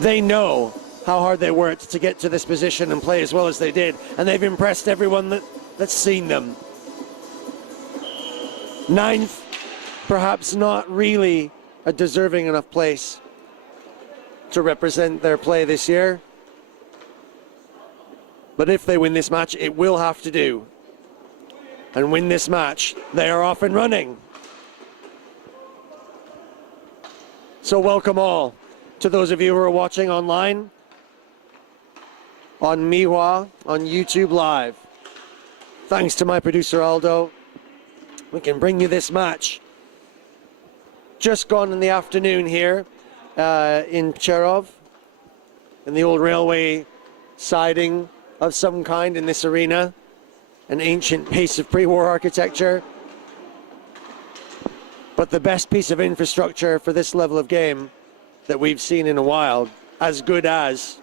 They know how hard they worked to get to this position and play as well as they did, and they've impressed everyone that's seen them. Ninth, perhaps not really a deserving enough place to represent their play this year. But if they win this match, it will have to do. And win this match, they are off and running. So welcome all to those of you who are watching online, on Miwa, on YouTube Live. Thanks to my producer Aldo, we can bring you this match. Just gone in the afternoon here in Přerov, in the old railway siding of some kind in this arena, an ancient piece of pre-war architecture. But the best piece of infrastructure for this level of game that we've seen in a while, as good as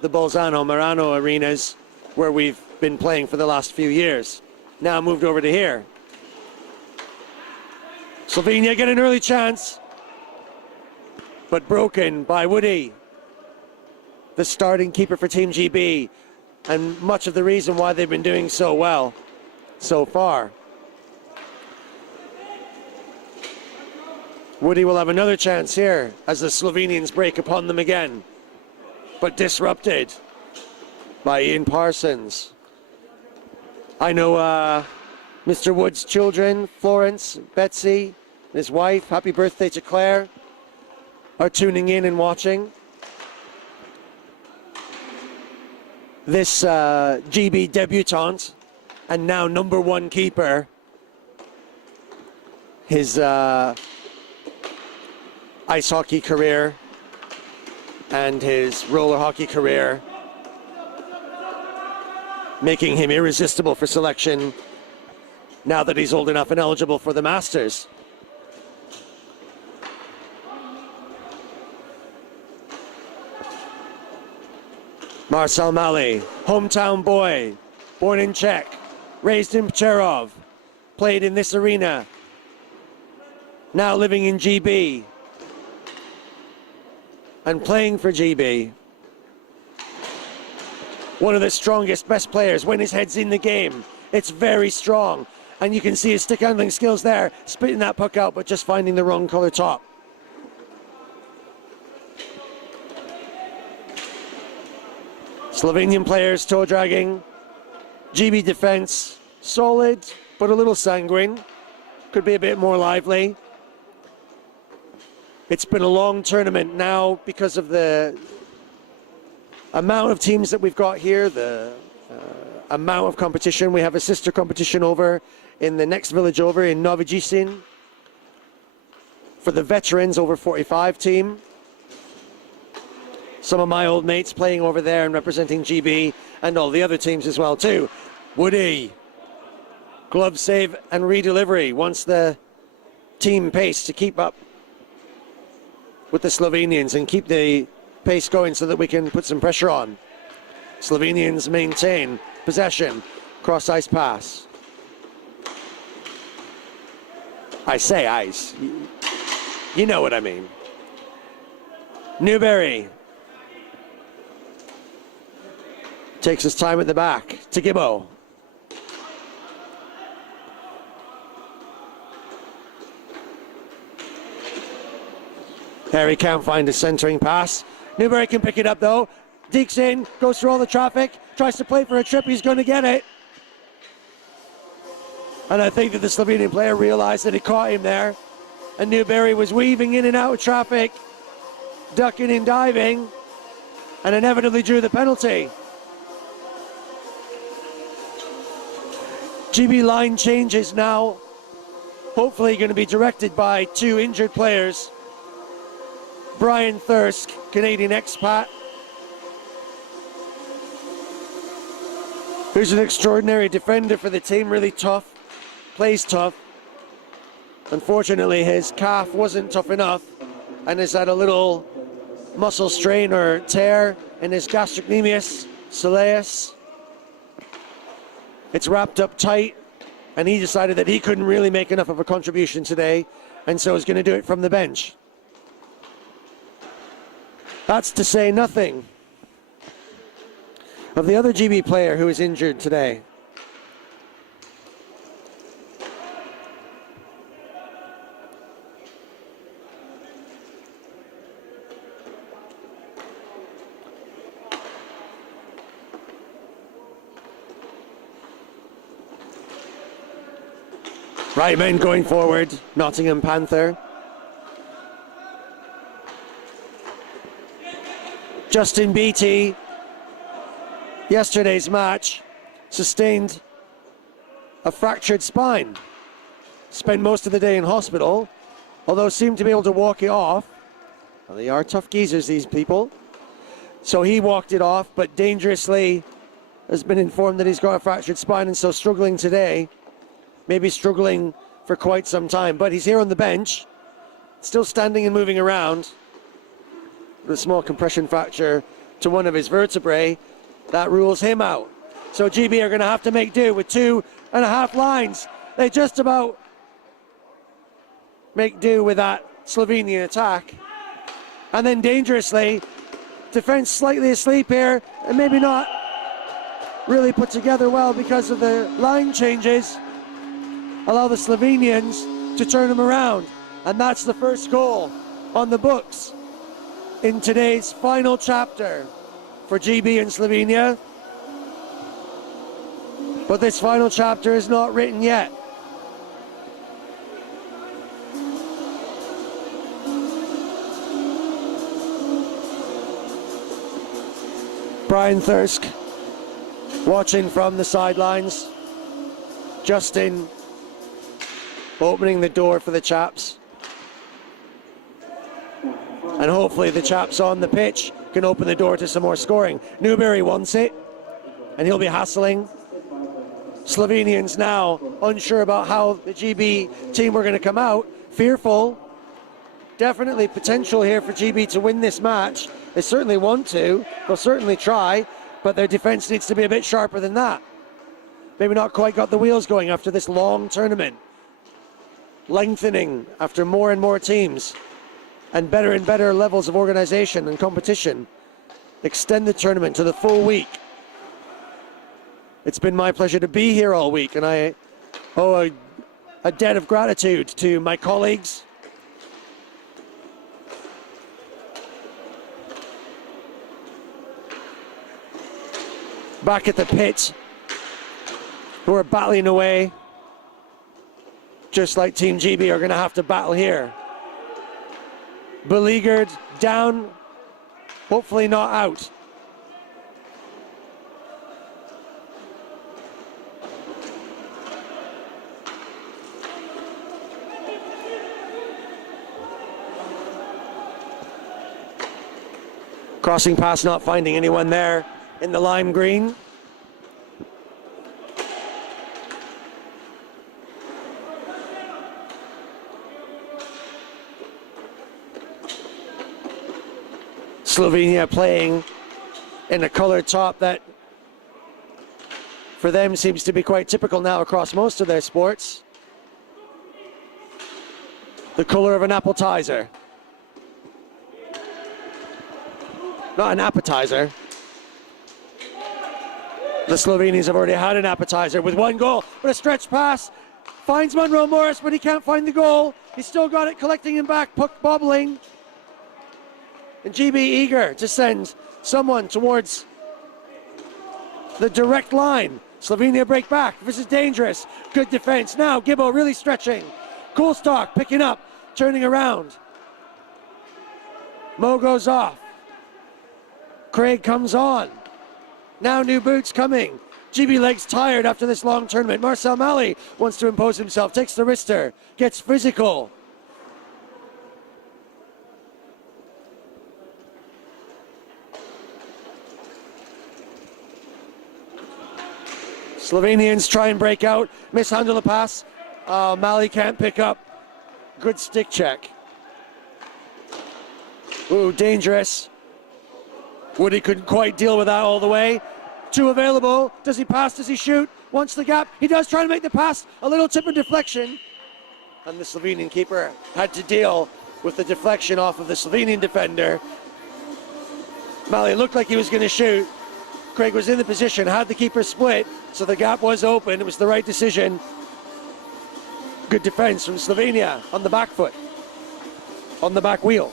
the Bolzano Marano arenas where we've been playing for the last few years. Now moved over to here. Slovenia get an early chance, but broken by Woody, the starting keeper for Team GB, and much of the reason why they've been doing so well so far. Woody will have another chance here as the Slovenians break upon them again, but disrupted by Ian Parsons. I know Mr. Wood's children, Florence, Betsy, and his wife, happy birthday to Claire, are tuning in and watching. This GB debutant and now #1 keeper, his ice hockey career and his roller hockey career, making him irresistible for selection now that he's old enough and eligible for the Masters. Marcel Mali, hometown boy, born in Czech, raised in Přerov, played in this arena, now living in GB and playing for GB. One of the strongest, best players when his head's in the game. It's very strong. And you can see his stick handling skills there, spitting that puck out, but just finding the wrong color top. Slovenian players toe dragging. GB defense, solid, but a little sanguine. Could be a bit more lively. It's been a long tournament now because of the amount of teams that we've got here, the amount of competition. We have a sister competition over in the next village over in Nový Jičín for the veterans over 45 team. Some of my old mates playing over there and representing GB and all the other teams as well too. Woody, glove save and redelivery wants the team pace to keep up with the Slovenians and keep the pace going so that we can put some pressure on. Slovenians maintain possession, cross ice pass. I say ice, you know what I mean. Newberry takes his time at the back to Gibbo. Harry can't find a centering pass. Newberry can pick it up though. Dekes in, goes through all the traffic, tries to play for a trip, he's going to get it. And I think that the Slovenian player realized that he caught him there. And Newberry was weaving in and out of traffic, ducking and diving, and inevitably drew the penalty. GB line changes now, hopefully going to be directed by two injured players. Brian Thirsk, Canadian expat, who's an extraordinary defender for the team, really tough, plays tough. Unfortunately, his calf wasn't tough enough and has had a little muscle strain or tear in his gastrocnemius soleus. It's wrapped up tight, and he decided that he couldn't really make enough of a contribution today, and so is going to do it from the bench. That's to say nothing of the other GB player who is injured today. Right men going forward, Nottingham Panther. Justin Beattie, yesterday's match, sustained a fractured spine. Spent most of the day in hospital, although seemed to be able to walk it off. Well, they are tough geezers, these people. So he walked it off, but dangerously has been informed that he's got a fractured spine and so struggling today. Maybe struggling for quite some time, but he's here on the bench, still standing and moving around with a small compression fracture to one of his vertebrae. That rules him out. So GB are going to have to make do with 2.5 lines. They just about make do with that Slovenian attack. And then dangerously, defense slightly asleep here, and maybe not really put together well because of the line changes. Allow the Slovenians to turn them around. And that's the first goal on the books in today's final chapter for GB and Slovenia. But this final chapter is not written yet. Brian Thirsk watching from the sidelines. Justin opening the door for the chaps. And hopefully the chaps on the pitch can open the door to some more scoring. Newberry wants it, and he'll be hassling. Slovenians now unsure about how the GB team were going to come out. Fearful. Definitely potential here for GB to win this match. They certainly want to. They'll certainly try, but their defense needs to be a bit sharper than that. Maybe not quite got the wheels going after this long tournament. Lengthening after more and more teams and better levels of organization and competition. Extend the tournament to the full week. It's been my pleasure to be here all week, and I owe a debt of gratitude to my colleagues, back at the pit, who are battling away, just like Team GB are going to have to battle here. Beleaguered, down, hopefully not out. Crossing pass, not finding anyone there in the lime green. Slovenia playing in a colored top that for them seems to be quite typical now across most of their sports. The color of an appetizer. Not an appetizer. The Slovenians have already had an appetizer with one goal, but a stretch pass finds Monroe Morris, but he can't find the goal. He's still got it, collecting him back, puck bobbling. And GB eager to send someone towards the direct line. Slovenia break back. This is dangerous. Good defense. Now Gibbo really stretching. Coolstock picking up, turning around. Mo goes off. Craig comes on. Now new boots coming. GB legs tired after this long tournament. Marcel Malley wants to impose himself. Takes the wrister. Gets physical. Slovenians try and break out, mishandle the pass. Malley can't pick up. Good stick check. Ooh, dangerous. Woody couldn't quite deal with that all the way. Two available. Does he pass? Does he shoot? Wants the gap. He does try to make the pass. A little tip and deflection. And the Slovenian keeper had to deal with the deflection off of the Slovenian defender. Maio looked like he was going to shoot. Craig was in the position, had the keeper split, so the gap was open. It was the right decision. Good defense from Slovenia on the back foot, on the back wheel.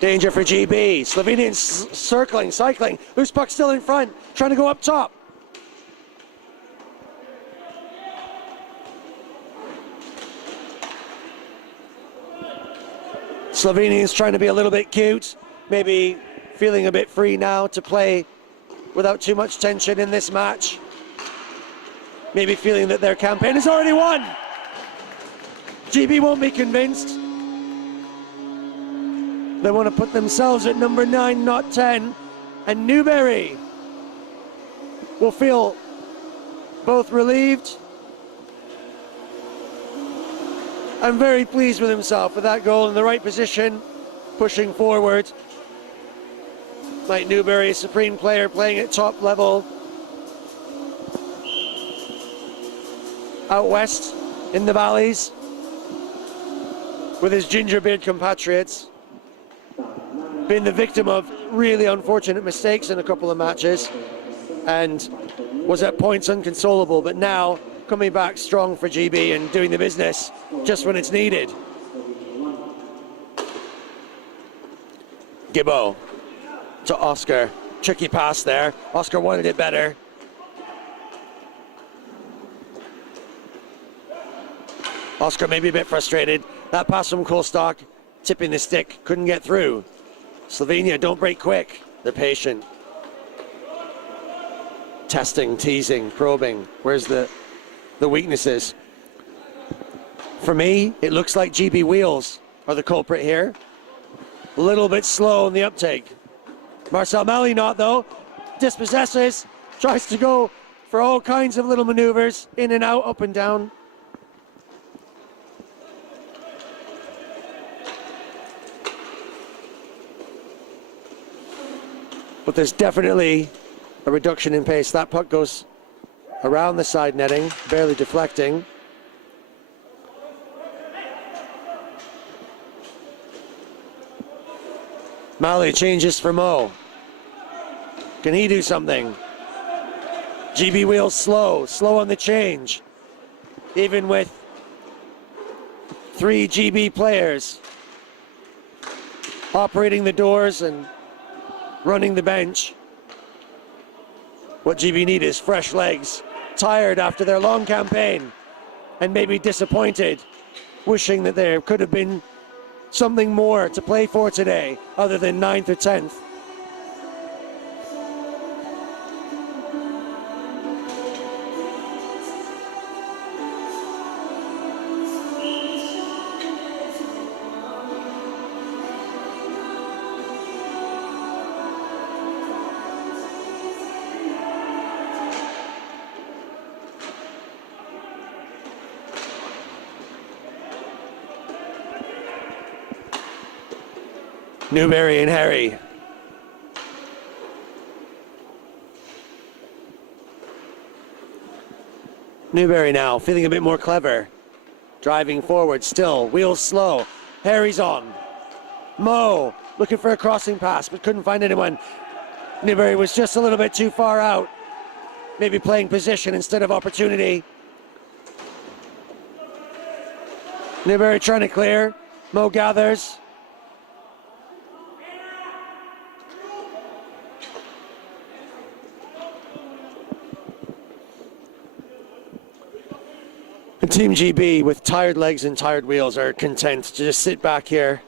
Danger for GB. Slovenians circling, cycling. Loose puck still in front, trying to go up top. Slovenians trying to be a little bit cute, maybe feeling a bit free now to play without too much tension in this match. Maybe feeling that their campaign is already won. GB won't be convinced. They want to put themselves at number 9, not 10. And Newberry will feel both relieved and very pleased with himself with that goal in the right position, pushing forward. Mike Newberry, a supreme player playing at top level out west in the valleys with his gingerbeard compatriots. Been the victim of really unfortunate mistakes in a couple of matches and was at points inconsolable, but now coming back strong for GB and doing the business just when it's needed. Gibbo to Oscar. Tricky pass there. Oscar wanted it better. Oscar maybe a bit frustrated. That pass from Kolstock, tipping the stick, couldn't get through. Slovenia don't break quick. They're patient. Testing, teasing, probing. Where's the weaknesses? For me, it looks like GB wheels are the culprit here. A little bit slow in the uptake. Marcel Mali not though. Dispossesses, tries to go for all kinds of little maneuvers, in and out, up and down. But there's definitely a reduction in pace. That puck goes around the side netting, barely deflecting. Mali changes for Mo. Can he do something? GB wheels slow on the change. Even with 3 GB players operating the doors and running the bench. What GB need is fresh legs, tired after their long campaign, and maybe disappointed, wishing that there could have been something more to play for today other than 9th or 10th. Newberry and Harry. Newberry now feeling a bit more clever. Driving forward still, wheels slow. Harry's on. Mo looking for a crossing pass but couldn't find anyone. Newberry was just a little bit too far out. Maybe playing position instead of opportunity. Newberry trying to clear. Mo gathers. And Team GB, with tired legs and tired wheels, are content to just sit back here.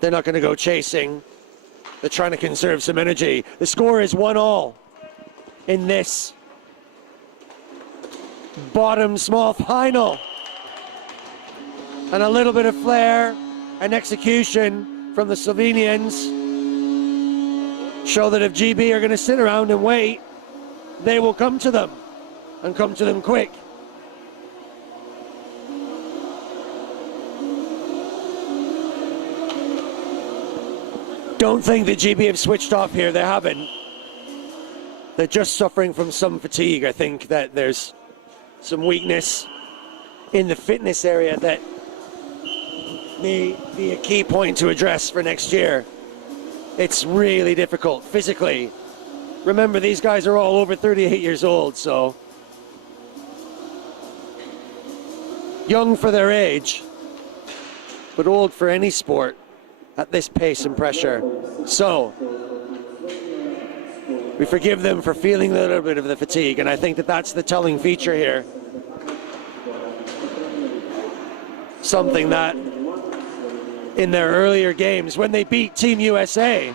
They're not going to go chasing. They're trying to conserve some energy. The score is 1-1 in this bottom small final. And a little bit of flair and execution from the Slovenians show that if GB are going to sit around and wait, they will come to them, and come to them quick. don't think that GB have switched off here. They haven't. They're just suffering from some fatigue. I think that there's some weakness in the fitness area that may be a key point to address for next year. It's really difficult physically. Remember, these guys are all over 38 years old, so young for their age, but old for any sport at this pace and pressure. So we forgive them for feeling a little bit of the fatigue, and I think that that's the telling feature here. Something that in their earlier games, when they beat Team USA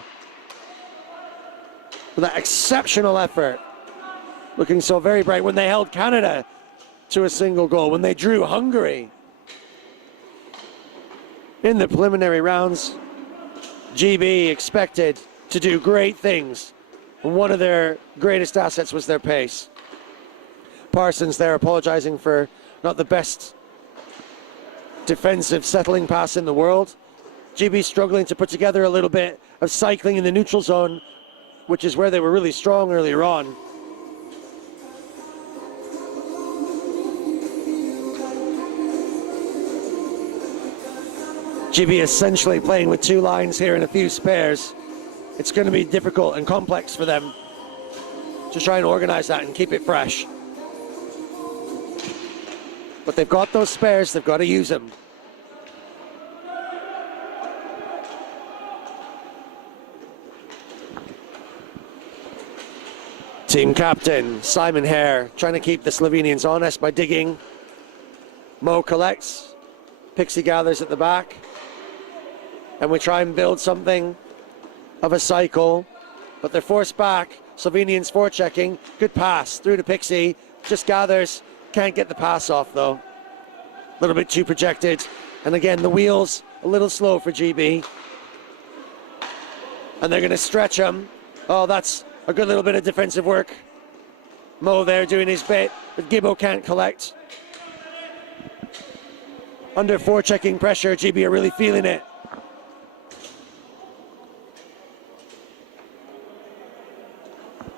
with that exceptional effort, looking so very bright, when they held Canada to a single goal, when they drew Hungary in the preliminary rounds, GB expected to do great things. One of their greatest assets was their pace. Parsons there apologizing for not the best defensive settling pass in the world. GB struggling to put together a little bit of cycling in the neutral zone, which is where they were really strong earlier on. GB essentially playing with two lines here and a few spares. It's going to be difficult and complex for them to try and organize that and keep it fresh. But they've got those spares, they've got to use them. Team captain Simon Hare trying to keep the Slovenians honest by digging. Mo collects, Pixie gathers at the back, and we try and build something of a cycle, but they're forced back. Slovenians forechecking, good pass through to Pixie, just gathers, can't get the pass off though. A little bit too projected, and again the wheels a little slow for GB. And they're going to stretch him. Oh, that's a good little bit of defensive work. Mo there doing his bit, but Gibbo can't collect. Under forechecking pressure, GB are really feeling it.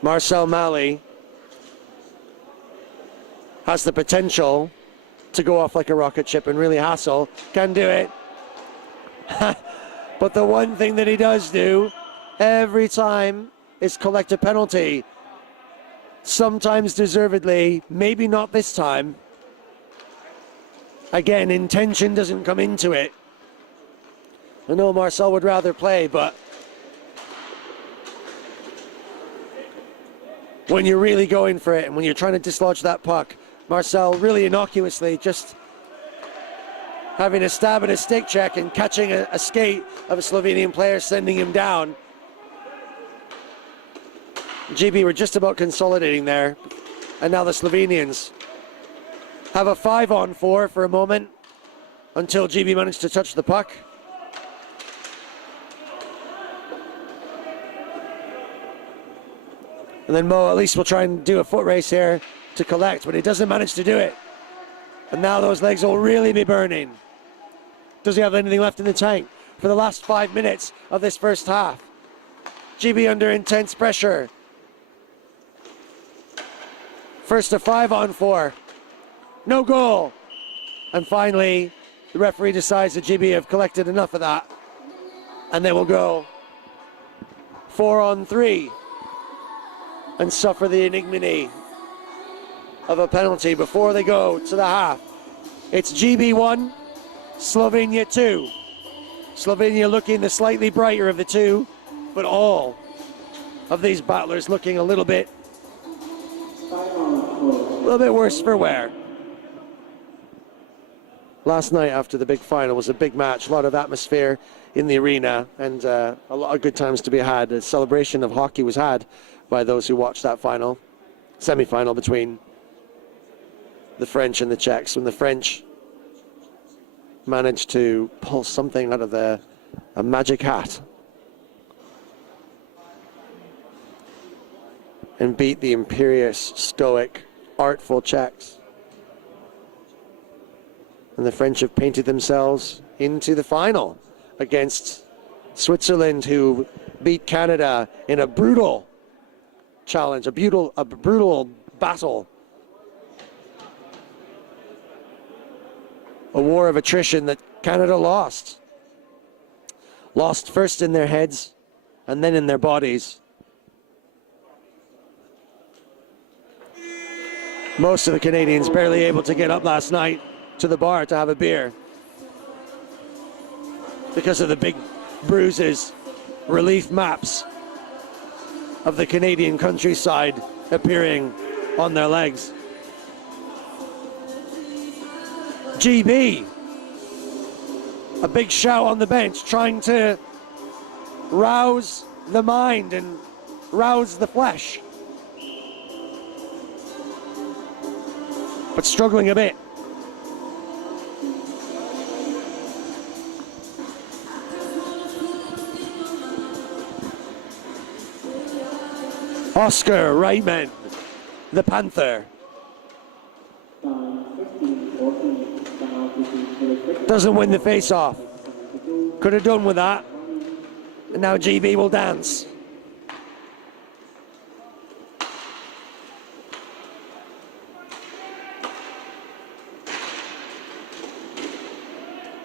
Marcel Malley has the potential to go off like a rocket ship and really hassle. Can do it. But the one thing that he does do every time is collect a penalty. Sometimes deservedly, maybe not this time. Again, intention doesn't come into it. I know Marcel would rather play, but when you're really going for it and when you're trying to dislodge that puck, Marcel really innocuously just having a stab at a stick check and catching a skate of a Slovenian player, sending him down. GB were just about consolidating there, and now the Slovenians have a 5-on-4 for a moment until GB managed to touch the puck. And then Mo at least will try and do a foot race here to collect, but he doesn't manage to do it. And now those legs will really be burning. Does he have anything left in the tank for the last 5 minutes of this first half? GB under intense pressure. First a 5-on-4. No goal. And finally, the referee decides that GB have collected enough of that. And they will go 4-on-3 and suffer the ignominy of a penalty before they go to the half. It's GB 1, Slovenia 2. Slovenia looking the slightly brighter of the two, but all of these battlers looking a little bit worse for wear. Last night after the big final was a big match, a lot of atmosphere in the arena, and a lot of good times to be had. A celebration of hockey was had by those who watched that final, semi-final between the French and the Czechs, when the French managed to pull something out of a magic hat and beat the imperious, stoic, artful Czechs. And the French have painted themselves into the final against Switzerland, who beat Canada in a brutal challenge, a brutal battle. A war of attrition that Canada lost. Lost first in their heads and then in their bodies. Most of the Canadians barely able to get up last night to the bar to have a beer because of the big bruises, relief maps of the Canadian countryside appearing on their legs. GB, a big shout on the bench, trying to rouse the mind and rouse the flesh, but struggling a bit. Oscar Reitman, the Panther. Doesn't win the face-off. Could have done with that. And now GB will dance.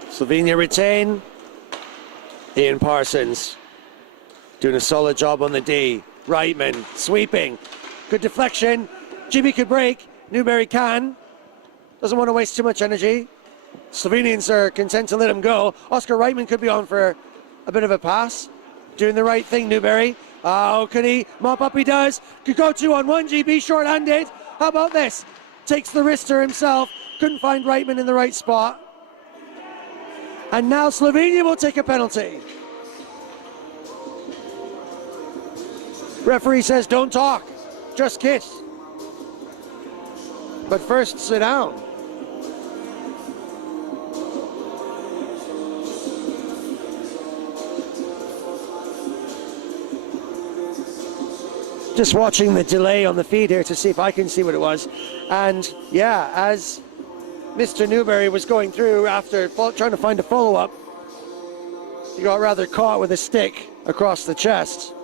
Slovenia retain. Ian Parsons doing a solid job on the D. Reitman sweeping. Good deflection. GB could break. Newberry can. Doesn't want to waste too much energy. Slovenians are content to let him go. Oscar Reitman could be on for a bit of a pass. Doing the right thing, Newberry. Oh, could he? Mop up he does. Could go 2-on-1. GB short-handed. How about this? Takes the wrister himself. Couldn't find Reitman in the right spot. And now Slovenia will take a penalty. Referee says don't talk, just kiss. But first sit down. Just watching the delay on the feed here to see if I can see what it was. And yeah, as Mr. Newberry was going through after trying to find a follow-up, he got rather caught with a stick across the chest.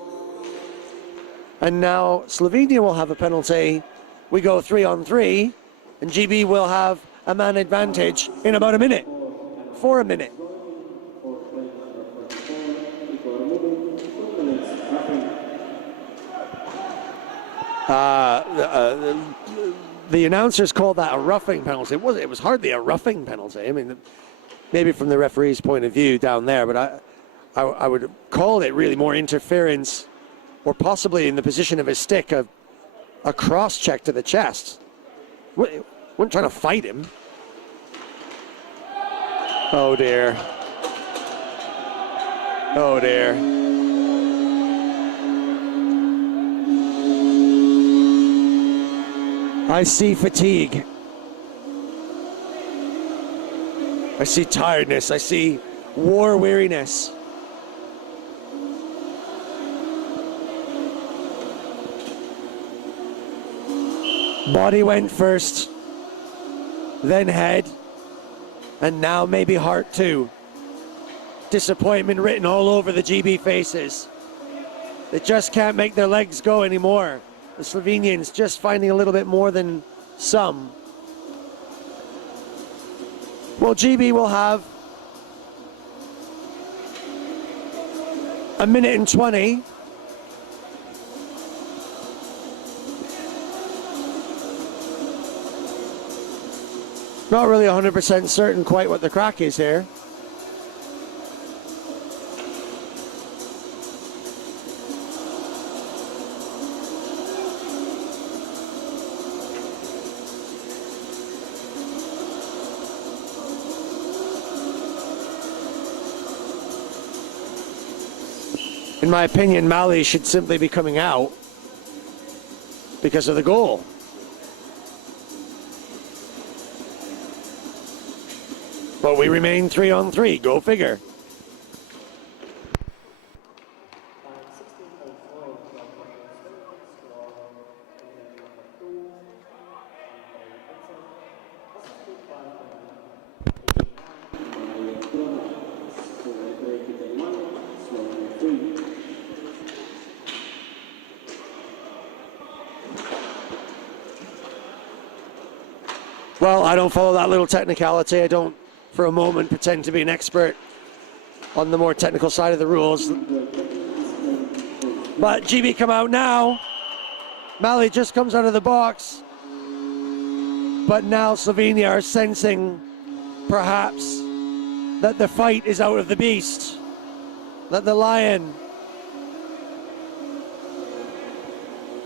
And now Slovenia will have a penalty. We go 3-on-3, and GB will have a man advantage in about a minute. For a minute. The announcers called that a roughing penalty. It was hardly a roughing penalty. I mean, maybe from the referee's point of view down there, but I would call it really more interference, or possibly in the position of his stick, a cross check to the chest. Weren't trying to fight him. Oh dear. Oh dear. I see fatigue. I see tiredness. I see war weariness. Body went first, then head, and now maybe heart too. Disappointment written all over the GB faces. They just can't make their legs go anymore. The Slovenians just finding a little bit more than some. Well, GB will have a minute and 20. Not really 100% certain quite what the crack is here. In my opinion, Mali should simply be coming out because of the goal. But we remain 3-on-3. Go figure. Well, I don't follow that little technicality. I don't for a moment pretend to be an expert on the more technical side of the rules. But GB come out now. Mali just comes out of the box. But now Slovenia are sensing perhaps that the fight is out of the beast, that the lion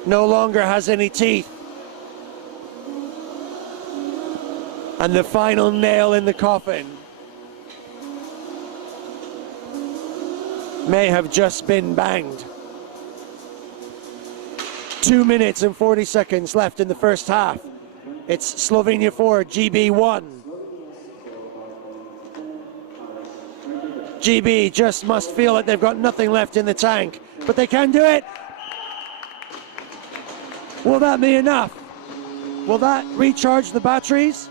no longer has any teeth. And the final nail in the coffin may have just been banged. 2 minutes and 40 seconds left in the first half. It's Slovenia 4, GB 1. GB just must feel like they've got nothing left in the tank, but they can do it. Will that be enough? Will that recharge the batteries?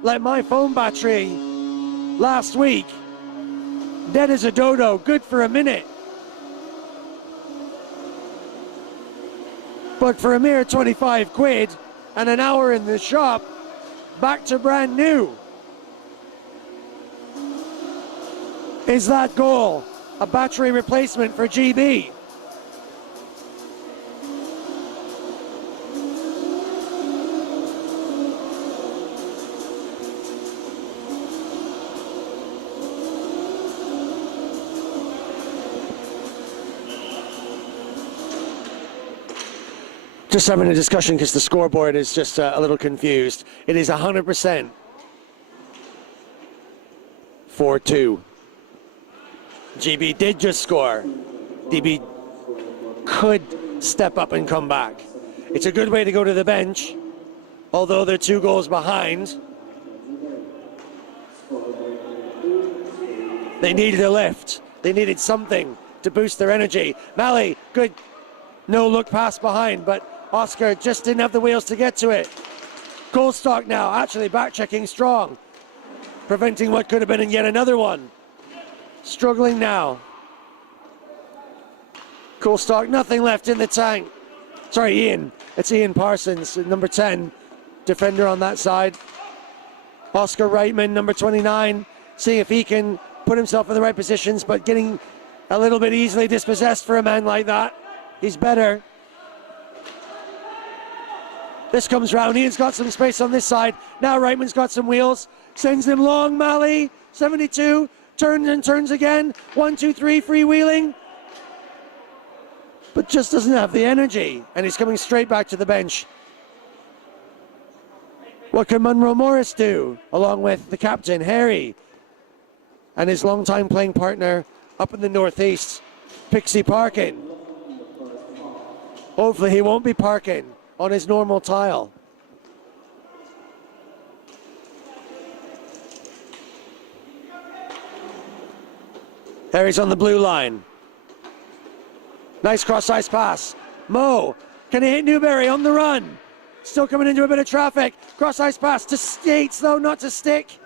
Like my phone battery last week, dead as a dodo, good for a minute. But for a mere 25 quid and an hour in the shop, back to brand new. Is that goal a battery replacement for GB? Just having a discussion because the scoreboard is just a little confused. It is 100% 4-2. GB did just score. DB could step up and come back. It's a good way to go to the bench, although they're 2 goals behind. They needed a lift. They needed something to boost their energy. Mali, good no-look pass behind, but Oscar just didn't have the wheels to get to it. Goldstock now, actually back-checking strong, preventing what could have been in yet another one. Struggling now. Goldstock, nothing left in the tank. Sorry, Ian. It's Ian Parsons, number 10, defender on that side. Oscar Reitman, number 29, seeing if he can put himself in the right positions, but getting a little bit easily dispossessed for a man like that. He's better. This comes round. Ian's got some space on this side. Now Reitman's got some wheels. Sends him long. Mali, 72. Turns and turns again. 1, 2, 3, freewheeling. But just doesn't have the energy. And he's coming straight back to the bench. What can Munro Morris do? Along with the captain, Harry, and his longtime playing partner up in the northeast, Pixie Parkin. Hopefully he won't be parking on his normal tile. Harry's on the blue line. Nice cross-ice pass. Mo, can he hit Newberry on the run? Still coming into a bit of traffic. Cross-ice pass to States, though, not to Stick.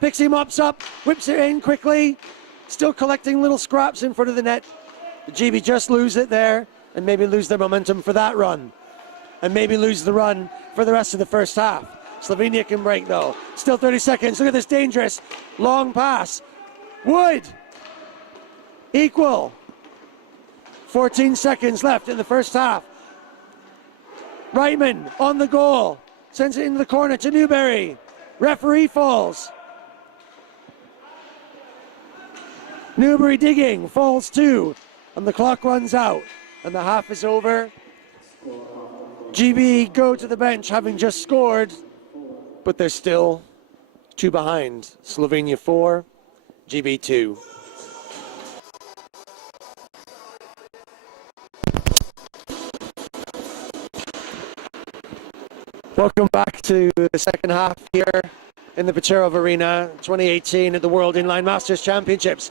Pixie mops up, whips it in quickly. Still collecting little scraps in front of the net. The GB just lose it there and maybe lose their momentum for that run. And maybe lose the run for the rest of the first half. Slovenia can break, though. Still 30 seconds. Look at this dangerous long pass. Wood. Equal. 14 seconds left in the first half. Reitman on the goal. Sends it into the corner to Newberry. Referee falls. Newberry digging. Falls too. And the clock runs out. And the half is over. GB go to the bench having just scored. But they're still 2 behind. Slovenia 4, GB 2. Welcome back to the second half here in the Přerov Arena, 2018 at the World InLine Masters Championships.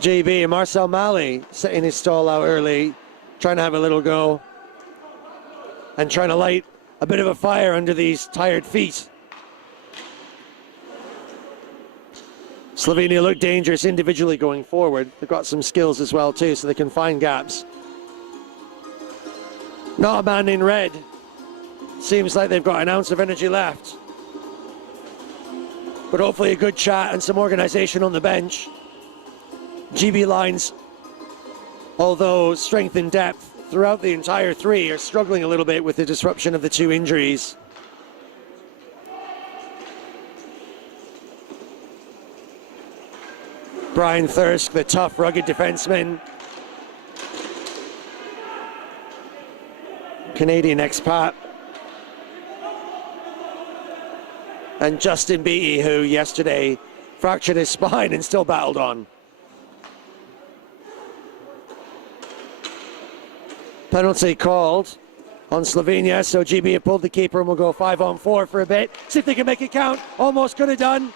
GB and Marcel Mali setting his stall out early, trying to have a little go and trying to light a bit of a fire under these tired feet. Slovenia look dangerous individually going forward. They've got some skills as well too, so they can find gaps. Not a man in red Seems like they've got an ounce of energy left. But hopefully a good chat and some organisation on the bench. GB lines, although strength and depth throughout the entire three, are struggling a little bit with the disruption of the two injuries. Brian Thirsk, the tough, rugged defenseman. Canadian expat. And Justin Beattie, who yesterday fractured his spine and still battled on. Penalty called on Slovenia, so GB have pulled the keeper and will go 5-on-4 for a bit. See if they can make it count. Almost could have done.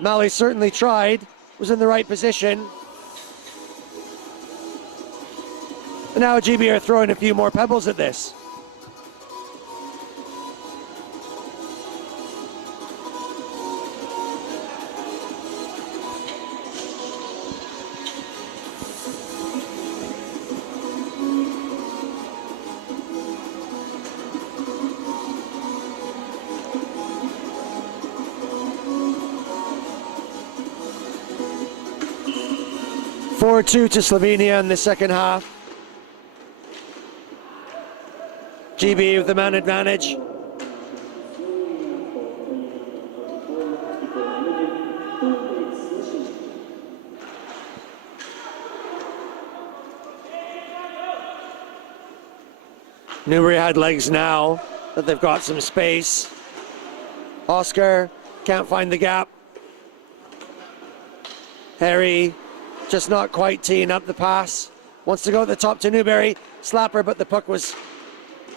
Malley certainly tried, was in the right position. And now GB are throwing a few more pebbles at this. (4-2) to Slovenia in the second half. GB with the man advantage. Newbury had legs now that they've got some space. Oscar can't find the gap. Harry just not quite teeing up the pass. Wants to go at the top to Newbury. Slapper, but the puck was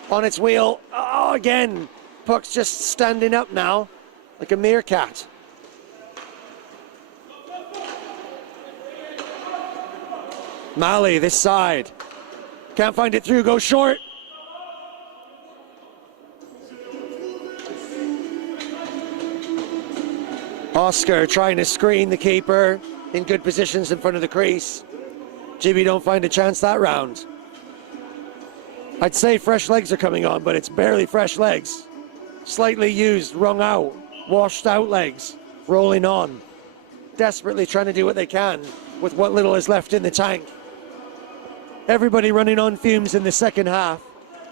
on its wheel. Oh, again. Puck's just standing up now like a meerkat. Malley this side. Can't find it through, goes short. Oscar trying to screen the keeper in good positions in front of the crease. GB don't find a chance that round. I'd say fresh legs are coming on, but it's barely fresh legs. Slightly used, wrung out, washed out legs, rolling on. Desperately trying to do what they can with what little is left in the tank. Everybody running on fumes in the second half.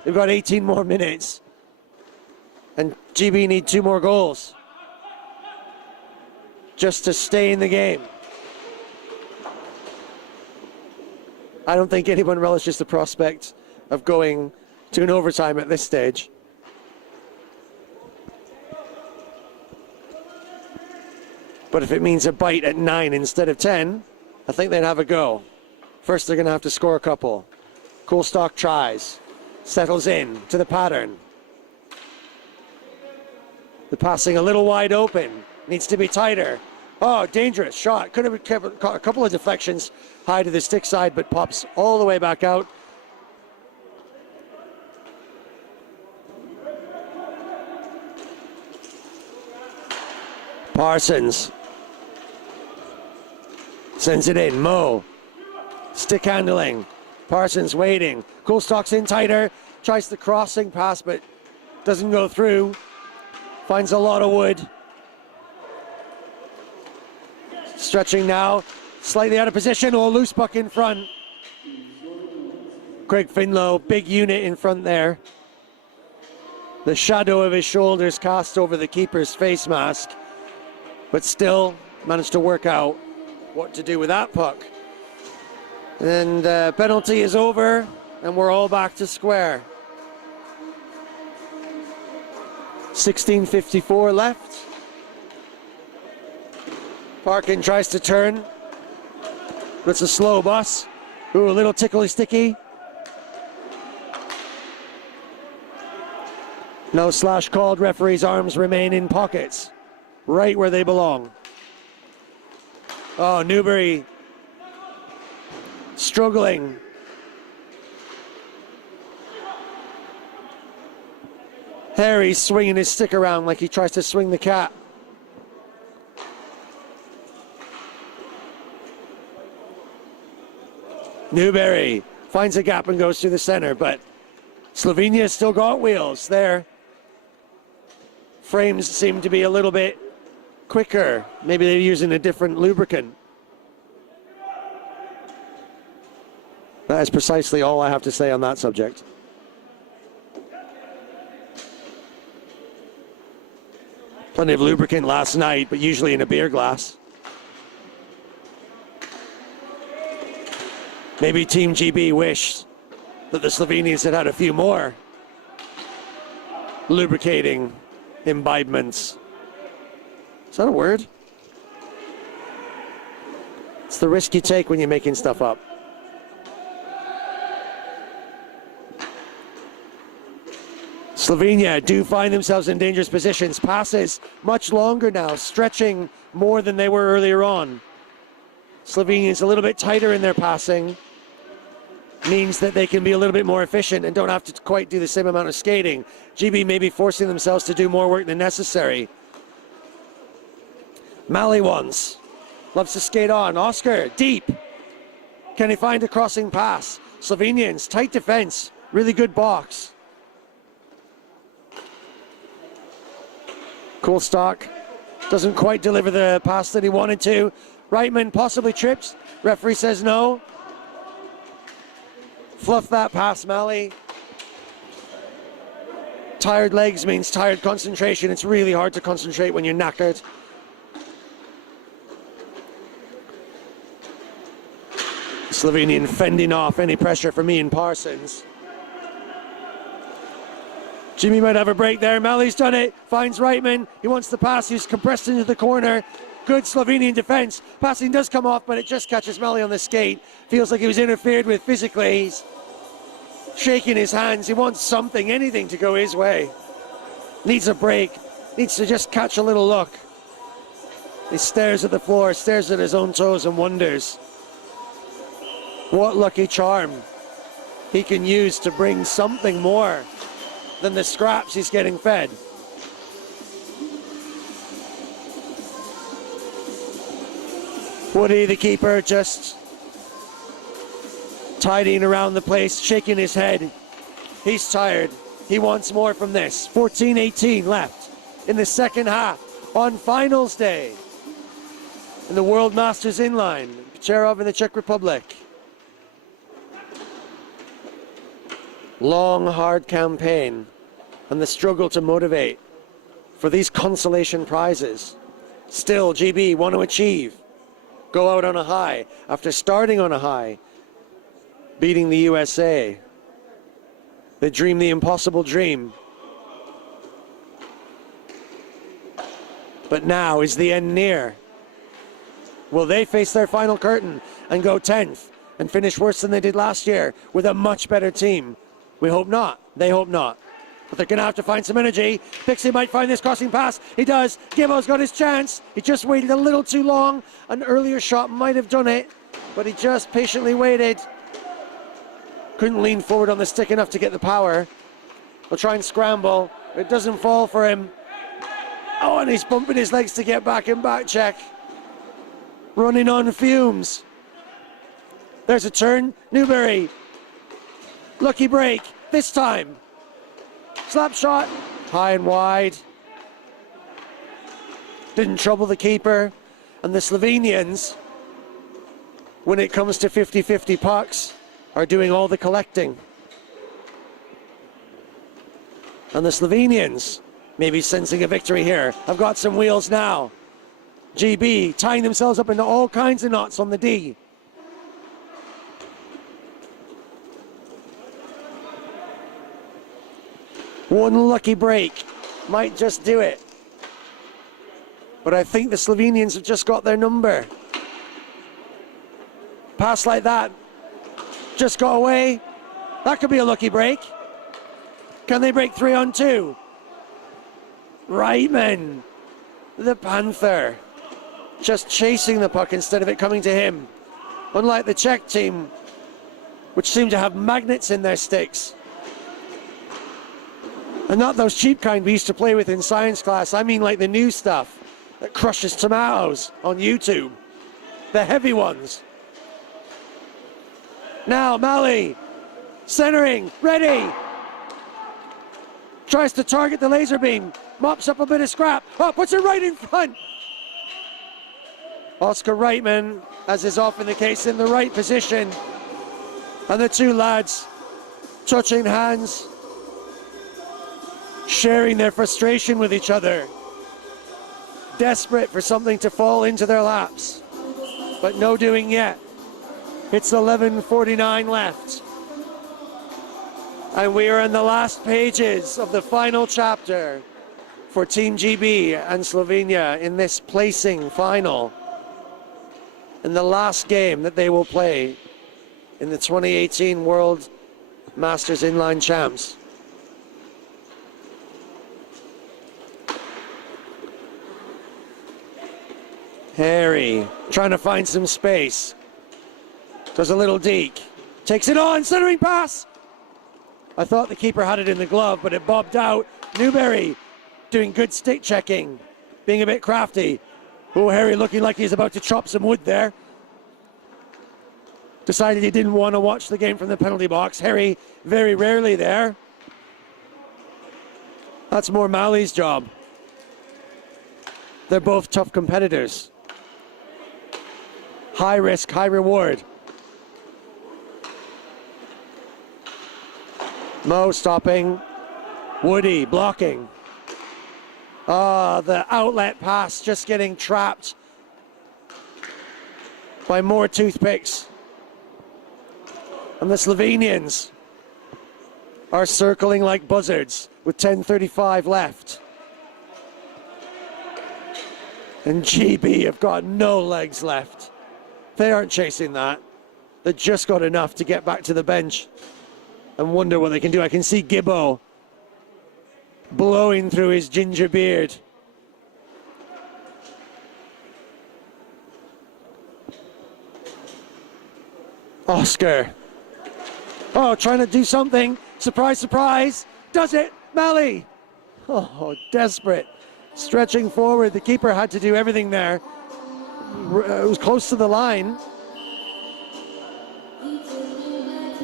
They've got 18 more minutes. And GB need 2 more goals just to stay in the game. I don't think anyone relishes the prospect of going to an overtime at this stage. But if it means a bite at 9 instead of 10, I think they'd have a go. First, they're going to have to score a couple. Coolstock tries, settles in to the pattern. The passing a little wide open, needs to be tighter. Oh, dangerous shot. Could have caught a couple of deflections high to the stick side, but pops all the way back out. Parsons sends it in. Mo. Stick handling. Parsons waiting. Coolstock's in tighter. Tries the crossing pass, but doesn't go through. Finds a lot of wood. Stretching now. Slightly out of position. Oh, loose puck in front. Craig Finlow, big unit in front there. The shadow of his shoulders cast over the keeper's face mask, but still managed to work out what to do with that puck. And penalty is over, and we're all back to square. 16:54 left. Parkin tries to turn, but it's a slow bus. Ooh, a little tickly sticky. No slash called. Referee's arms remain in pockets, right where they belong. Oh, Newbury struggling. Harry's swinging his stick around like he tries to swing the cat. Newbury finds a gap and goes through the center, but Slovenia's still got wheels. Their frames seem to be a little bit quicker. Maybe they're using a different lubricant. That is precisely all I have to say on that subject. Plenty of lubricant last night, but usually in a beer glass. Maybe Team GB wish that the Slovenians had had a few more lubricating imbibements. Is that a word? It's the risk you take when you're making stuff up. Slovenia do find themselves in dangerous positions. Passes much longer now, stretching more than they were earlier on. Slovenians a little bit tighter in their passing. Means that they can be a little bit more efficient and don't have to quite do the same amount of skating. GB may be forcing themselves to do more work than necessary. Mali loves to skate on. Oscar, deep. Can he find a crossing pass? Slovenians, tight defense, really good box. Coolstock doesn't quite deliver the pass that he wanted to. Reitman possibly trips. Referee says no. Fluff that pass, Mali. Tired legs means tired concentration. It's really hard to concentrate when you're knackered. Slovenian fending off any pressure from Ian Parsons. Jimmy might have a break there. Mali's done it. Finds Reitman. He wants the pass. He's compressed into the corner. Good Slovenian defense. Passing does come off, but it just catches Mali on the skate. Feels like he was interfered with physically. He's shaking his hands. He wants something, anything to go his way. Needs a break. Needs to just catch a little look. He stares at the floor, stares at his own toes and wonders what lucky charm he can use to bring something more than the scraps he's getting fed. Woody, the keeper, just tidying around the place, shaking his head. He's tired. He wants more from this. 14-18 left in the second half on finals day in the World Masters InLine. Přerov in the Czech Republic. Long, hard campaign and the struggle to motivate for these consolation prizes. Still, GB want to achieve. Go out on a high after starting on a high, beating the USA. They dream the impossible dream. But now is the end near. Will they face their final curtain and go 10th and finish worse than they did last year with a much better team? We hope not. They hope not. But they're going to have to find some energy. Pixie might find this crossing pass. He does. Gibbo's got his chance. He just waited a little too long. An earlier shot might have done it, but he just patiently waited. Couldn't lean forward on the stick enough to get the power. He'll try and scramble. It doesn't fall for him. Oh, and he's bumping his legs to get back in back check. Running on fumes. There's a turn. Newberry. Lucky break. This time. Slap shot. High and wide. Didn't trouble the keeper. And the Slovenians, when it comes to 50-50 pucks, are doing all the collecting. And the Slovenians maybe sensing a victory here. I've got some wheels now. GB tying themselves up into all kinds of knots on the D. One lucky break might just do it. But I think the Slovenians have just got their number. Pass like that just got away. That could be a lucky break. Can they break 3-on-2? Reitman, the Panther, just chasing the puck instead of it coming to him. Unlike the Czech team, which seem to have magnets in their sticks. And not those cheap kind we used to play with in science class. I mean like the new stuff that crushes tomatoes on YouTube. The heavy ones. Now Mali, centering, ready. Tries to target the laser beam. Mops up a bit of scrap. Oh, puts it right in front. Oscar Reitman, as is often the case, in the right position. And the two lads touching hands, sharing their frustration with each other. Desperate for something to fall into their laps, but no doing yet. It's 11:49 left. And we are in the last pages of the final chapter for Team GB and Slovenia in this placing final. In the last game that they will play in the 2018 World Masters Inline Champs. Harry trying to find some space. Does a little deke. Takes it on, centering pass. I thought the keeper had it in the glove, but it bobbed out. Newberry doing good stick checking, being a bit crafty. Oh, Harry looking like he's about to chop some wood there. Decided he didn't want to watch the game from the penalty box. Harry very rarely there. That's more Mali's job. They're both tough competitors. High risk, high reward. Mo stopping. Woody blocking. The outlet pass just getting trapped by more toothpicks. And the Slovenians are circling like buzzards with 10:35 left. And GB have got no legs left. They aren't chasing that. They just got enough to get back to the bench and wonder what they can do. I can see Gibbo blowing through his ginger beard. Oscar. Oh, trying to do something. Surprise, surprise. Does it. Mali. Oh, desperate. Stretching forward. The keeper had to do everything there. It was close to the line.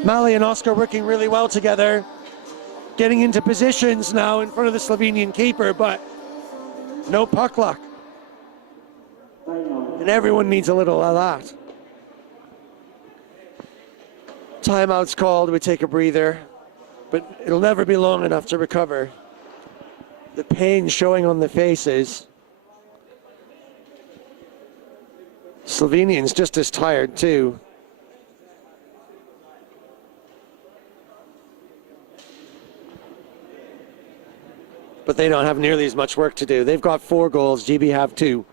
Mali and Oscar working really well together. Getting into positions now in front of the Slovenian keeper, but no puck luck. And everyone needs a little of that. Timeout's called, we take a breather, but it'll never be long enough to recover. The pain showing on the faces. Slovenians just as tired too. But they don't have nearly as much work to do. They've got 4 goals, GB have 2.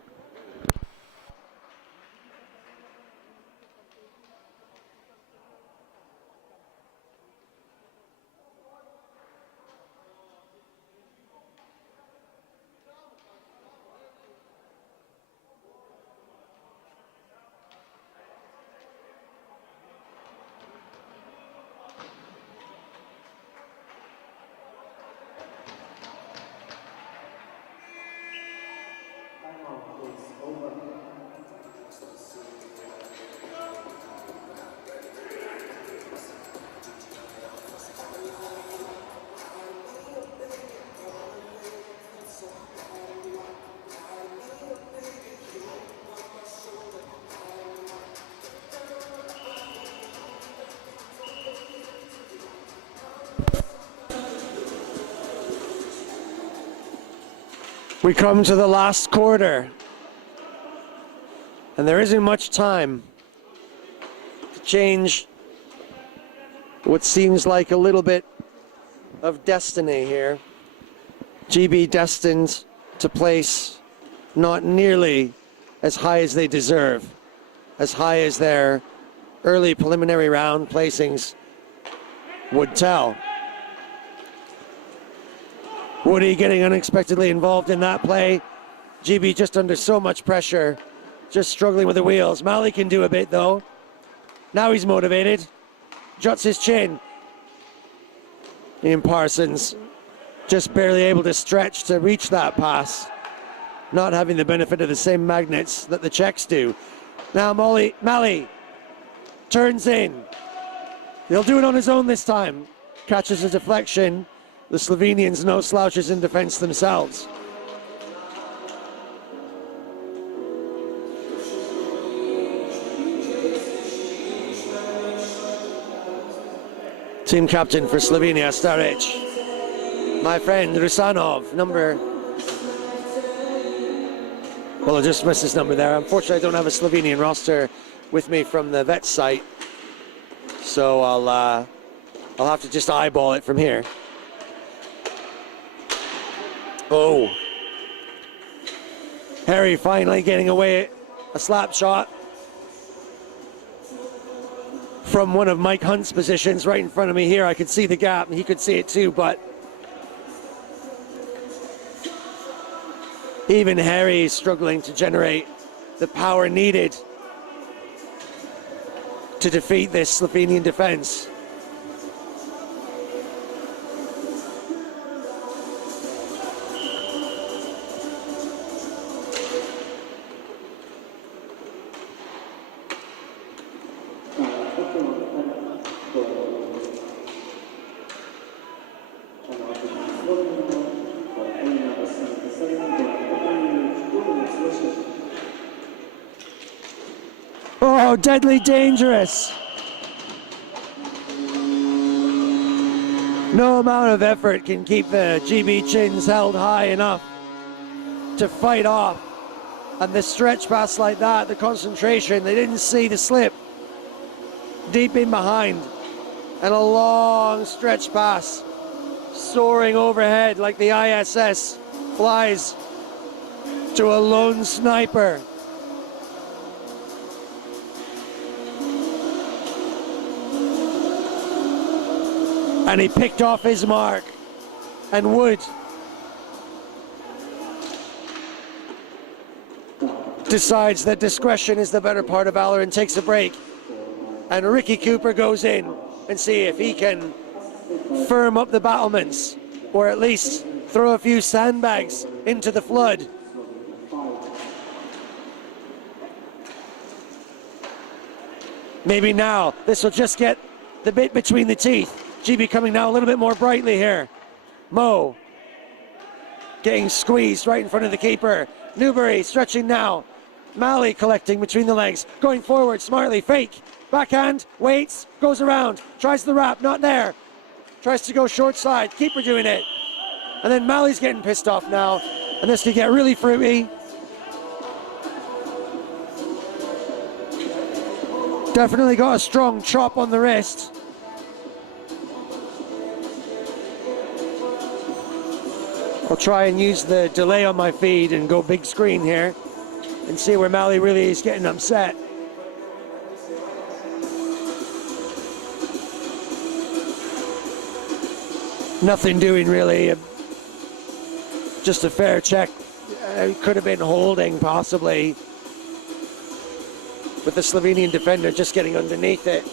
We come to the last quarter, and there isn't much time to change what seems like a little bit of destiny here. GB destined to place not nearly as high as they deserve, as high as their early preliminary round placings would tell. Woody getting unexpectedly involved in that play. GB just under so much pressure, just struggling with the wheels. Mali can do a bit though. Now he's motivated. Juts his chin. Ian Parsons just barely able to stretch to reach that pass. Not having the benefit of the same magnets that the Czechs do. Now Mali turns in. He'll do it on his own this time. Catches a deflection. The Slovenians no slouches in defense themselves. Team captain for Slovenia, Staric. My friend Rusanov, number... Well, I just missed his number there. Unfortunately, I don't have a Slovenian roster with me from the vet site. So I'll have to just eyeball it from here. Oh. Harry finally getting away a slap shot from one of Mike Hunt's positions right in front of me here. I could see the gap, and he could see it too, but even Harry is struggling to generate the power needed to defeat this Slovenian defense. Oh, deadly dangerous. No amount of effort can keep the GB chins held high enough to fight off. And the stretch pass like that, the concentration, they didn't see the slip deep in behind. And a long stretch pass soaring overhead like the ISS flies to a lone sniper. And he picked off his mark, and Wood decides that discretion is the better part of valor and takes a break. And Ricky Cooper goes in and see if he can firm up the battlements, or at least throw a few sandbags into the flood. Maybe now this will just get the bit between the teeth. GB coming now a little bit more brightly here. Mo getting squeezed right in front of the keeper. Newbury stretching now. Malley collecting between the legs, going forward smartly, fake, backhand, waits, goes around, tries the wrap, not there. Tries to go short side, keeper doing it. And then Malley's getting pissed off now, and this could get really fruity. Definitely got a strong chop on the wrist. I'll try and use the delay on my feed and go big screen here and see where Malley really is getting upset. Nothing doing really, just a fair check. Could have been holding possibly, with the Slovenian defender just getting underneath it.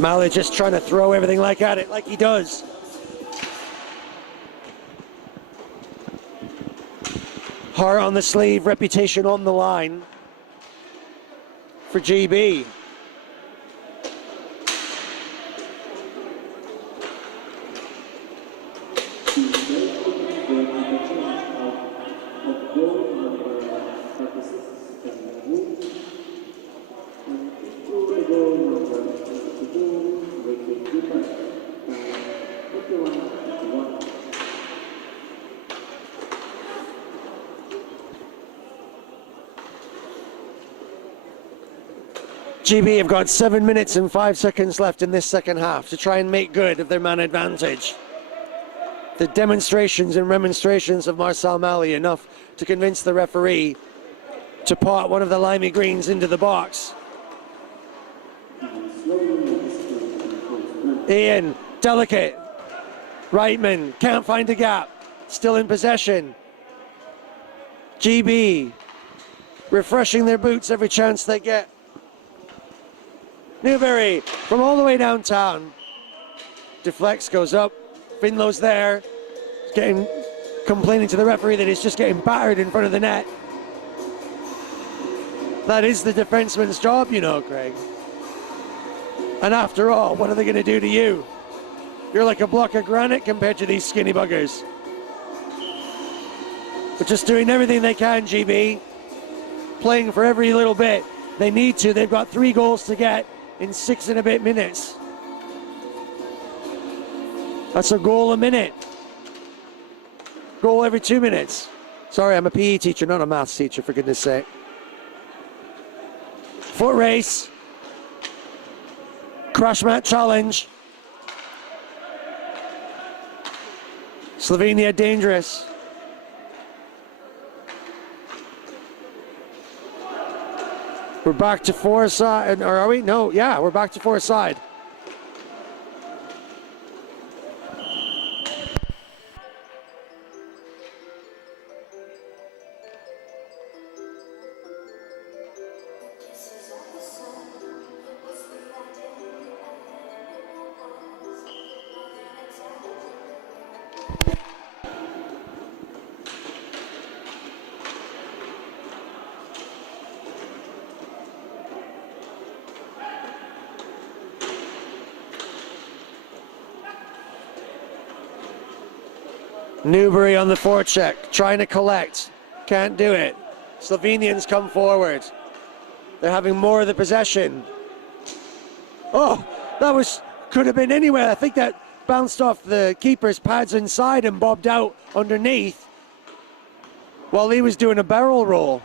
Malley just trying to throw everything at it, like he does. Heart on the sleeve, reputation on the line for GB. GB have got 7 minutes and 5 seconds left in this second half to try and make good of their man advantage. The demonstrations and remonstrations of Marcel Malley enough to convince the referee to pot one of the limey greens into the box. Ian, delicate. Reitman can't find a gap. Still in possession. GB refreshing their boots every chance they get. Newbury from all the way downtown. Deflects, goes up. Finlow's there. Complaining to the referee that he's just getting battered in front of the net. That is the defenseman's job, you know, Craig. And after all, what are they going to do to you? You're like a block of granite compared to these skinny buggers. But just doing everything they can, GB. Playing for every little bit. They need to. They've got 3 goals to get in 6 and a bit minutes. That's a goal a minute. Goal every 2 minutes. Sorry, I'm a PE teacher, not a maths teacher, for goodness sake. Foot race. Crash mat challenge. Slovenia dangerous. We're back to 4-a-side, or are we? No, yeah, we're back to 4-a-side. Newbury on the forecheck, trying to collect. Can't do it. Slovenians come forward. They're having more of the possession. Oh, that could have been anywhere. I think that bounced off the keeper's pads inside and bobbed out underneath while he was doing a barrel roll.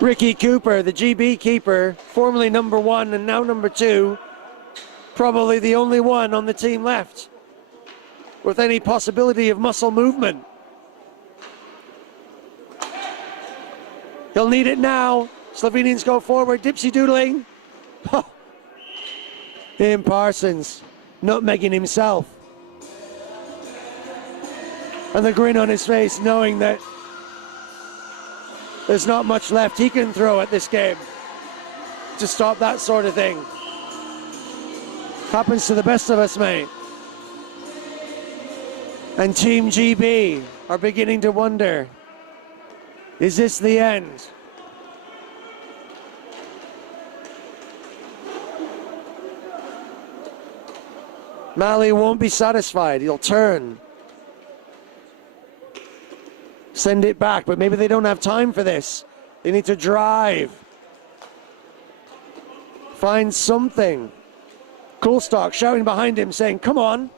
Ricky Cooper, the GB keeper, formerly number 1 and now number 2. Probably the only one on the team left with any possibility of muscle movement. He'll need it now. Slovenians go forward, dipsy doodling. Oh. Ian Parsons, nutmegging himself. And the grin on his face, knowing that there's not much left he can throw at this game to stop that sort of thing. Happens to the best of us, mate. And Team GB are beginning to wonder, is this the end? Mali won't be satisfied. He'll turn. Send it back, but maybe they don't have time for this. They need to drive. Find something. Coolstock shouting behind him, saying, come on.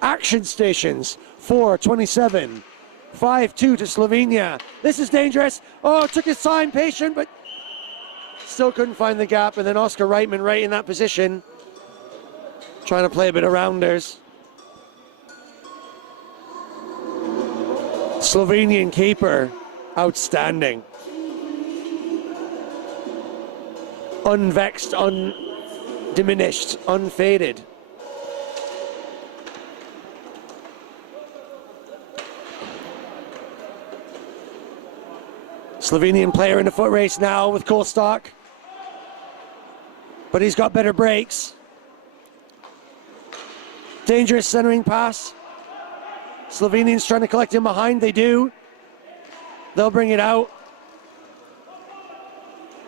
Action stations, 4:27. 5-2 to Slovenia. This is dangerous. Oh, took his time, patient, but still couldn't find the gap. And then Oscar Reitman right in that position, trying to play a bit of rounders. Slovenian keeper, outstanding. Unvexed, undiminished, unfaded. Slovenian player in the foot race now with Coolstock. But he's got better breaks. Dangerous centering pass. Slovenians trying to collect him behind. They do. They'll bring it out.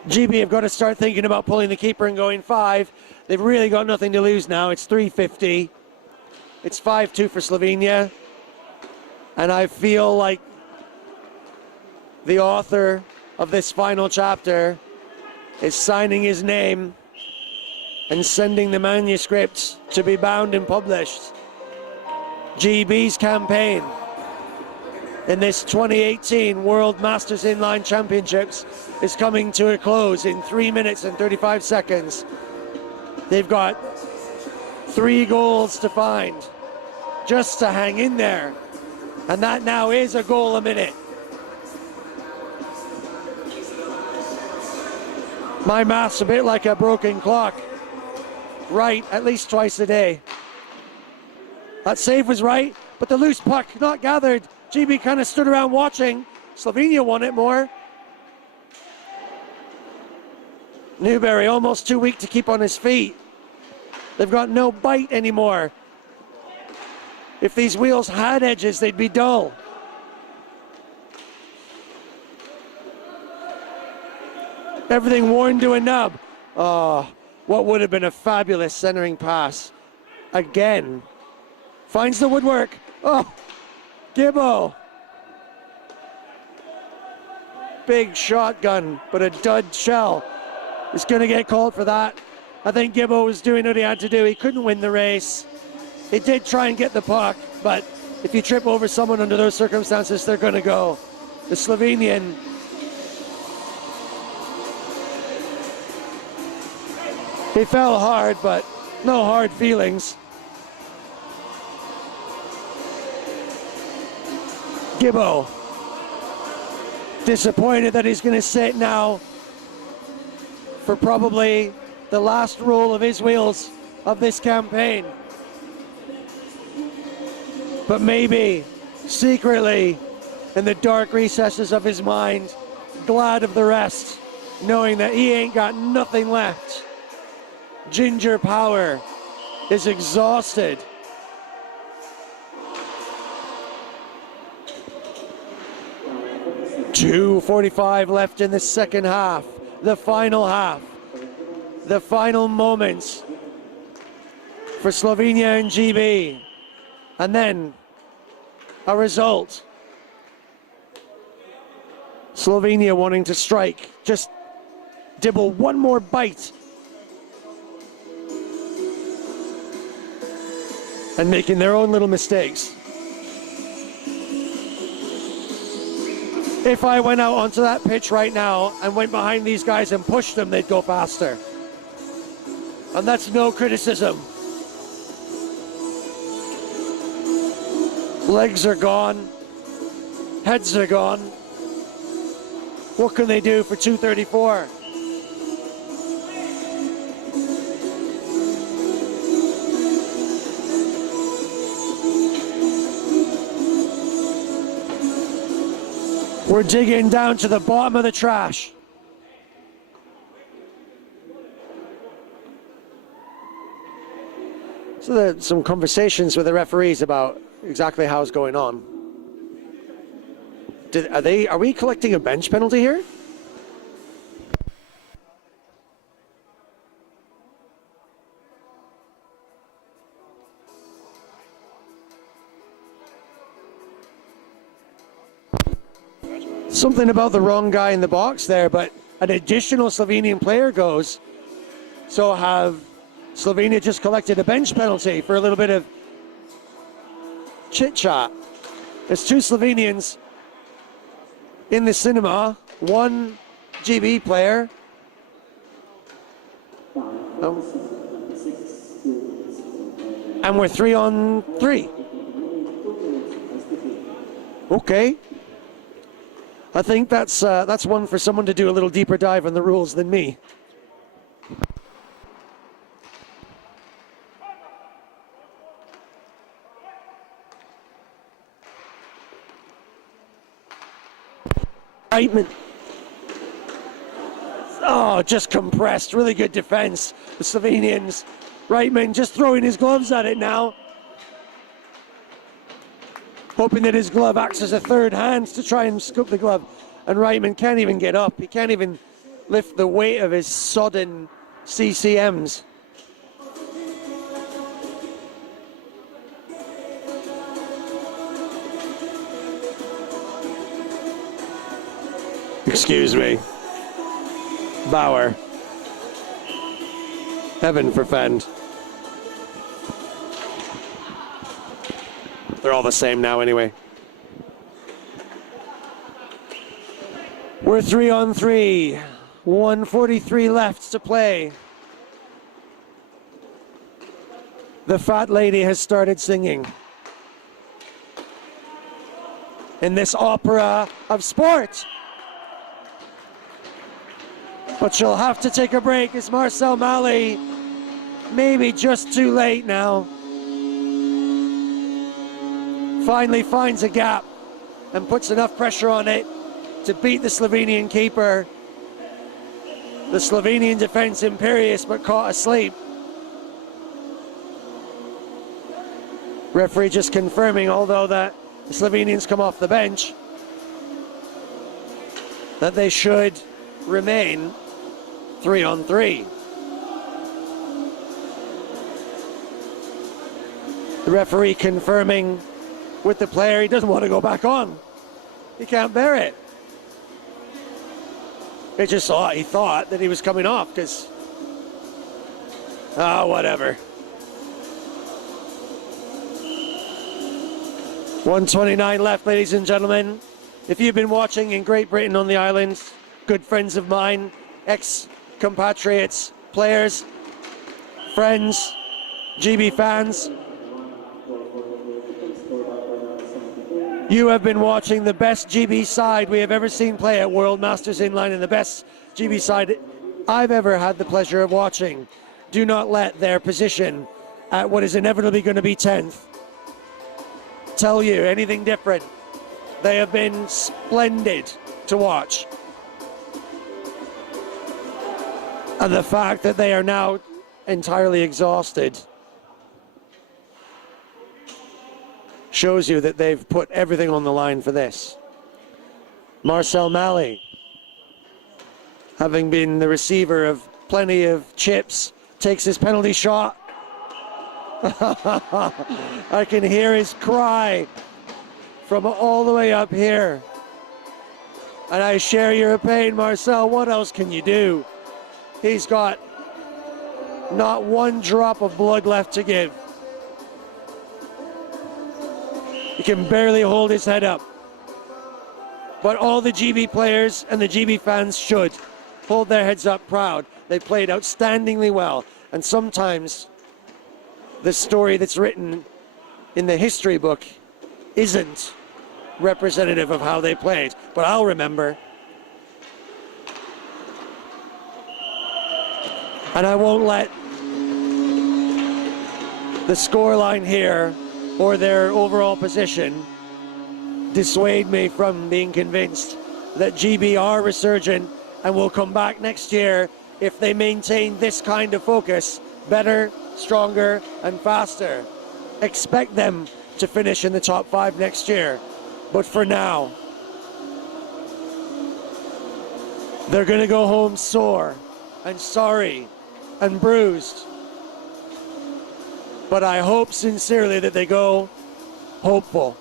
GB have got to start thinking about pulling the keeper and going 5. They've really got nothing to lose now. It's 3:50. It's 5-2 for Slovenia. And I feel like the author of this final chapter is signing his name and sending the manuscript to be bound and published. GB's campaign in this 2018 World Masters Inline Championships is coming to a close in 3 minutes and 35 seconds. They've got 3 goals to find just to hang in there. And that now is a goal a minute. My math's a bit like a broken clock. Right, at least twice a day. That save was right, but the loose puck not gathered. GB kind of stood around watching. Slovenia won it more. Newberry almost too weak to keep on his feet. They've got no bite anymore. If these wheels had edges, they'd be dull. Everything worn to a nub. Oh, what would have been a fabulous centering pass. Again. Finds the woodwork. Oh, Gibbo. Big shotgun, but a dud shell. Is going to get called for that. I think Gibbo was doing what he had to do. He couldn't win the race. He did try and get the puck, but if you trip over someone under those circumstances, they're going to go. The Slovenian he fell hard, but no hard feelings. Gibbo disappointed that he's going to sit now for probably the last roll of his wheels of this campaign. But maybe secretly in the dark recesses of his mind, glad of the rest, knowing that he ain't got nothing left. Ginger Power is exhausted. .2:45 left in the second half, the final half, the final moments for Slovenia and GB. And then a result. Slovenia wanting to strike, just dibble one more bite. And making their own little mistakes. If I went out onto that pitch right now and went behind these guys and pushed them, they'd go faster. And that's no criticism. Legs are gone. Heads are gone. What can they do for 2:34? We're digging down to the bottom of the trash. So there's some conversations with the referees about exactly how it's going on. Are we collecting a bench penalty here? Something about the wrong guy in the box there, but an additional Slovenian player goes. So have Slovenia just collected a bench penalty for a little bit of chit-chat. There's two Slovenians in the cinema, one GB player. And we're 3-on-3. Okay. I think that's one for someone to do a little deeper dive on the rules than me. Reitman. Oh, just compressed. Really good defense. The Slovenians. Reitman just throwing his gloves at it now. Hoping that his glove acts as a third hand to try and scoop the glove. And Reitman can't even get up. He can't even lift the weight of his sodden CCMs. Excuse me. Bauer. Heaven forfend. They're all the same now anyway. We're 3-on-3. 1:43 left to play. The fat lady has started singing. In this opera of sport. But she'll have to take a break as Marcel Malley maybe just too late now. Finally finds a gap and puts enough pressure on it to beat the Slovenian keeper. The Slovenian defense imperious but caught asleep. Referee just confirming, although that the Slovenians come off the bench, that they should remain. 3-on-3. The referee confirming with the player he doesn't want to go back on. He can't bear it. He thought that he was coming off because, whatever. 1:29 left, ladies and gentlemen. If you've been watching in Great Britain on the islands, good friends of mine, ex-compatriots, players, friends, GB fans, you have been watching the best GB side we have ever seen play at World Masters InLine, and the best GB side I've ever had the pleasure of watching. Do not let their position at what is inevitably going to be 10th tell you anything different. They have been splendid to watch. And the fact that they are now entirely exhausted shows you that they've put everything on the line for this. Marcel Malley, having been the receiver of plenty of chips, takes his penalty shot. I can hear his cry from all the way up here. And I share your pain, Marcel. What else can you do? He's got not one drop of blood left to give. He can barely hold his head up. But all the GB players and the GB fans should hold their heads up proud. They played outstandingly well. And sometimes the story that's written in the history book isn't representative of how they played. But I'll remember. And I won't let the scoreline here or their overall position dissuade me from being convinced that GB are resurgent and will come back next year if they maintain this kind of focus, better, stronger and faster. Expect them to finish in the top 5 next year. But for now, they're going to go home sore and sorry and bruised. But I hope sincerely that they go hopeful.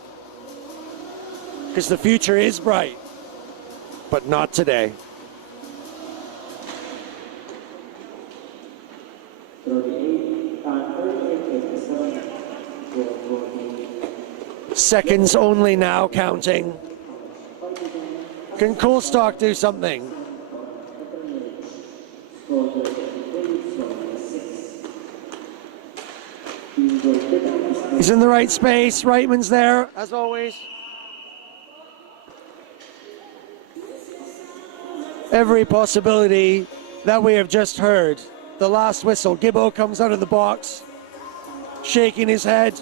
Because the future is bright, but not today. Seconds only now counting. Can Kohlstock do something? He's in the right space. Reitman's there, as always. Every possibility that we have just heard. The last whistle. Gibbo comes out of the box, shaking his head.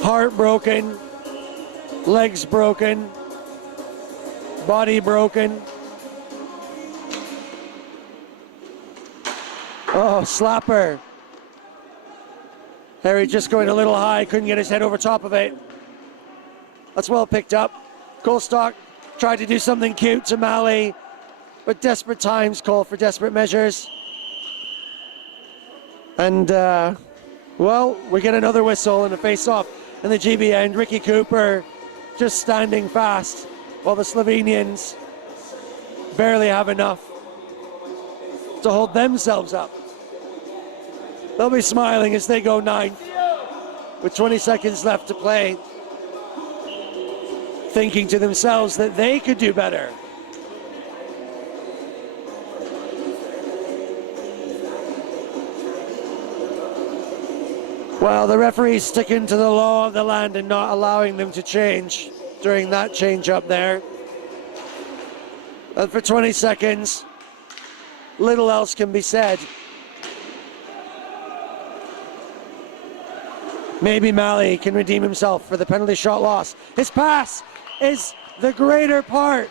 Heartbroken, legs broken, body broken. Oh, slapper. Harry just going a little high, couldn't get his head over top of it. That's well picked up. Kohlstock tried to do something cute to Malley, but desperate times call for desperate measures. And, well, we get another whistle and a face-off in the GB end. Ricky Cooper just standing fast while the Slovenians barely have enough to hold themselves up. They'll be smiling as they go 9th with 20 seconds left to play, thinking to themselves that they could do better. Well, the referee's sticking to the law of the land and not allowing them to change during that change up there. And for 20 seconds, little else can be said. Maybe Malley can redeem himself for the penalty shot loss. His pass is the greater part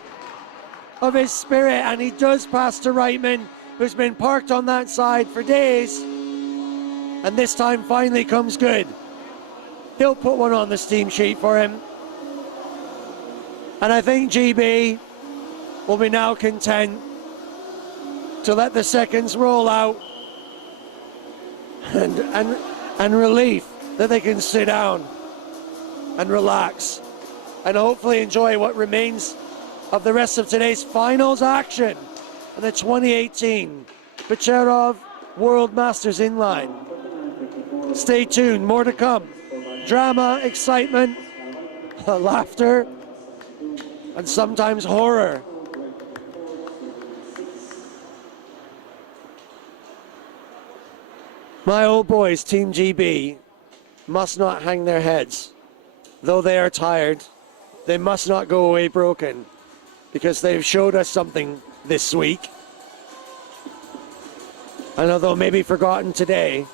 of his spirit, and he does pass to Reitman, who's been parked on that side for days. And this time finally comes good. He'll put one on the steam sheet for him. And I think GB will be now content to let the seconds roll out and relief that they can sit down and relax and hopefully enjoy what remains of the rest of today's finals action in the 2018 Přerov World Masters InLine. Stay tuned, more to come. Drama, excitement, laughter, and sometimes horror. My old boys, Team GB, must not hang their heads. Though they are tired, they must not go away broken, because they've showed us something this week. And although maybe forgotten today,